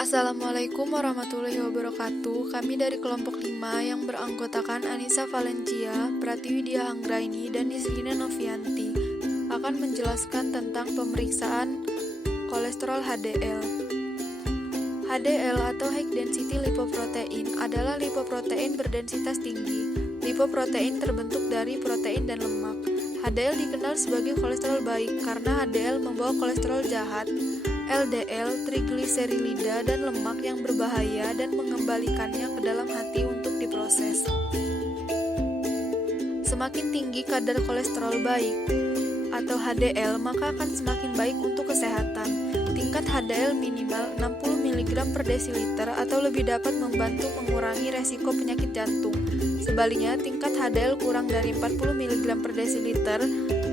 Assalamualaikum warahmatullahi wabarakatuh. Kami dari kelompok 5 yang beranggotakan Anissa Valencia, Pratiwidya Anggraini, dan Islina Novianti akan menjelaskan tentang pemeriksaan kolesterol HDL. HDL atau High Density Lipoprotein adalah lipoprotein berdensitas tinggi. Lipoprotein terbentuk dari protein dan lemak. HDL dikenal sebagai kolesterol baik karena HDL membawa kolesterol jahat, LDL, trigliserida, dan lemak yang berbahaya dan mengembalikannya ke dalam hati untuk diproses. Semakin tinggi kadar kolesterol baik atau HDL, maka akan semakin baik untuk kesehatan. Tingkat HDL minimal 60 mg per desiliter atau lebih dapat membantu mengurangi resiko penyakit jantung. Sebaliknya, tingkat HDL kurang dari 40 mg per desiliter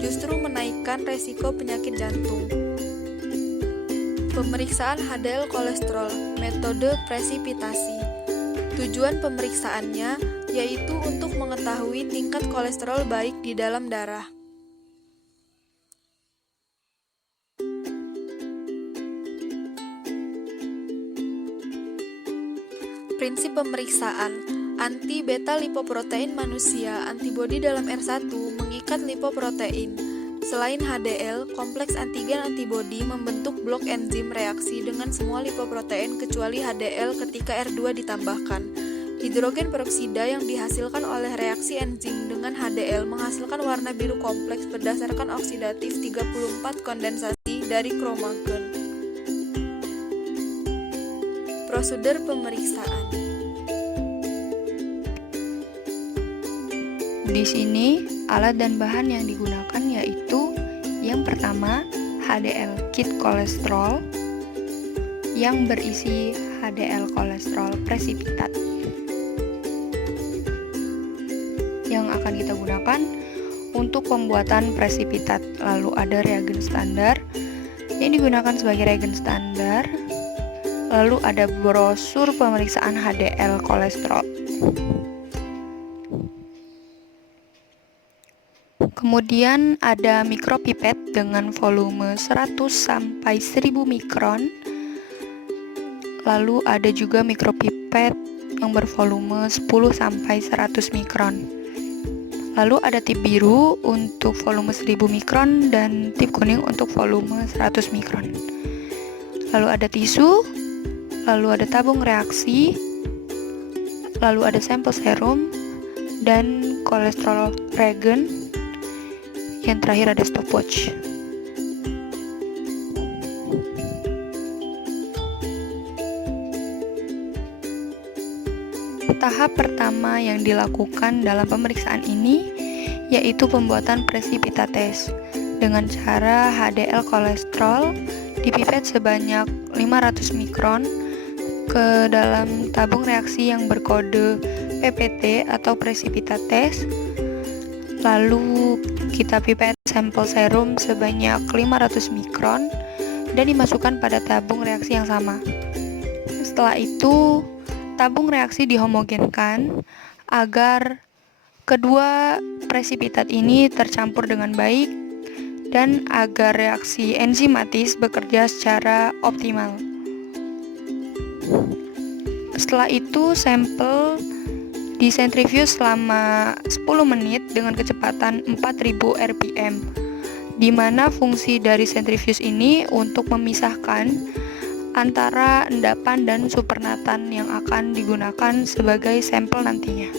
justru menaikkan resiko penyakit jantung. Pemeriksaan HDL kolesterol, metode presipitasi. Tujuan pemeriksaannya yaitu untuk mengetahui tingkat kolesterol baik di dalam darah. Prinsip pemeriksaan: anti beta lipoprotein manusia, antibodi dalam R1 mengikat lipoprotein. Selain HDL, kompleks antigen antibodi membentuk blok enzim reaksi dengan semua lipoprotein kecuali HDL ketika R2 ditambahkan. Hidrogen peroksida yang dihasilkan oleh reaksi enzim dengan HDL menghasilkan warna biru kompleks berdasarkan oksidatif 34 kondensasi dari kromagen. Prosedur pemeriksaan. Di sini, alat dan bahan yang digunakan yaitu yang pertama, HDL kit kolesterol yang berisi HDL kolesterol presipitat. Yang akan kita gunakan untuk pembuatan presipitat. Lalu ada reagen standar yang digunakan sebagai reagen standar. Lalu ada brosur pemeriksaan HDL kolesterol. Kemudian ada mikropipet dengan volume 100 sampai 1000 mikron. Lalu ada juga mikropipet yang bervolume 10 sampai 100 mikron. Lalu ada tip biru untuk volume 1000 mikron dan tip kuning untuk volume 100 mikron. Lalu ada tisu, lalu ada tabung reaksi, lalu ada sampel serum dan kolesterol reagen. Yang terakhir ada stopwatch. Tahap pertama yang dilakukan dalam pemeriksaan ini yaitu pembuatan presipita test dengan cara HDL kolesterol dipipet sebanyak 500 mikron ke dalam tabung reaksi yang berkode PPT atau presipita test. Lalu kita pipet sampel serum sebanyak 500 mikron dan dimasukkan pada tabung reaksi yang sama. Setelah itu, tabung reaksi dihomogenkan agar kedua presipitat ini tercampur dengan baik dan agar reaksi enzimatis bekerja secara optimal. Setelah itu, sampel disentrifuse selama 10 menit dengan kecepatan 4000 rpm, di mana fungsi dari sentrifuse ini untuk memisahkan antara endapan dan supernatan yang akan digunakan sebagai sampel nantinya.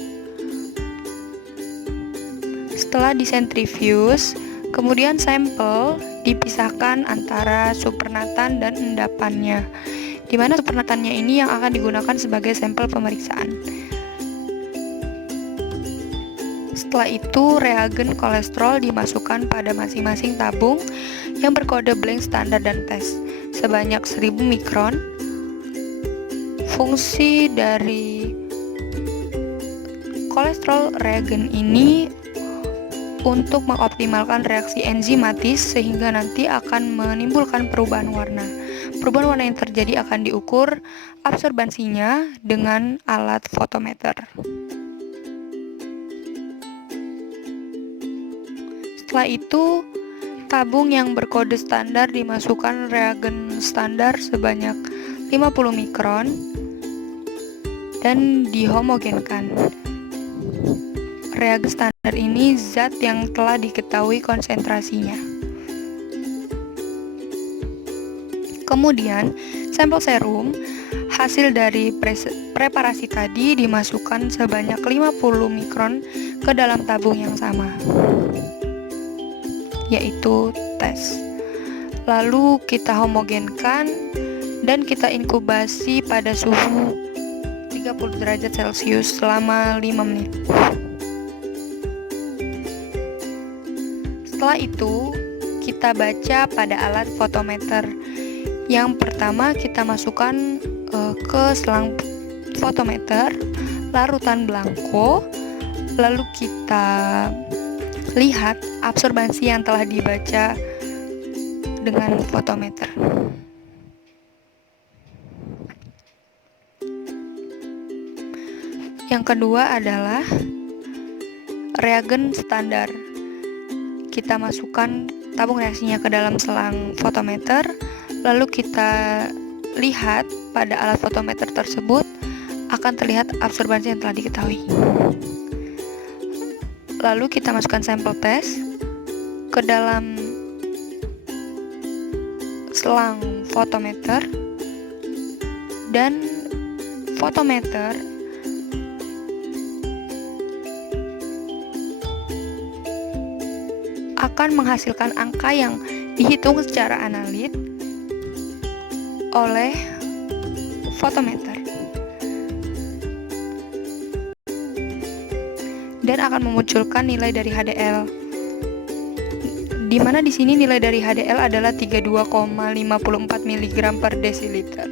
Setelah disentrifuse, kemudian sampel dipisahkan antara supernatan dan endapannya, di mana supernatannya ini yang akan digunakan sebagai sampel pemeriksaan. Setelah itu, reagen kolesterol dimasukkan pada masing-masing tabung yang berkode blank standar dan test sebanyak 1000 mikron. Fungsi dari kolesterol reagen ini untuk mengoptimalkan reaksi enzimatis sehingga nanti akan menimbulkan perubahan warna. Perubahan warna yang terjadi akan diukur absorbansinya dengan alat fotometer. Setelah itu, tabung yang berkode standar dimasukkan reagen standar sebanyak 50 mikron dan dihomogenkan. Reagen standar ini zat yang telah diketahui konsentrasinya. Kemudian, sampel serum hasil dari preparasi tadi dimasukkan sebanyak 50 mikron ke dalam tabung yang sama, yaitu tes. Lalu kita homogenkan dan kita inkubasi pada suhu 30 derajat Celcius selama 5 menit. Setelah itu, kita baca pada alat fotometer. Yang pertama kita masukkan ke selang fotometer larutan belangko, lalu kita lihat absorbansi yang telah dibaca dengan fotometer. Yang kedua adalah reagen standar. Kita masukkan tabung reaksinya ke dalam selang fotometer, lalu kita lihat pada alat fotometer tersebut akan terlihat absorbansi yang telah diketahui. Lalu kita masukkan sampel tes ke dalam selang fotometer, dan fotometer akan menghasilkan angka yang dihitung secara analit oleh fotometer dan akan memunculkan nilai dari HDL, di mana di sini nilai dari HDL adalah 32,54 mg per desiliter.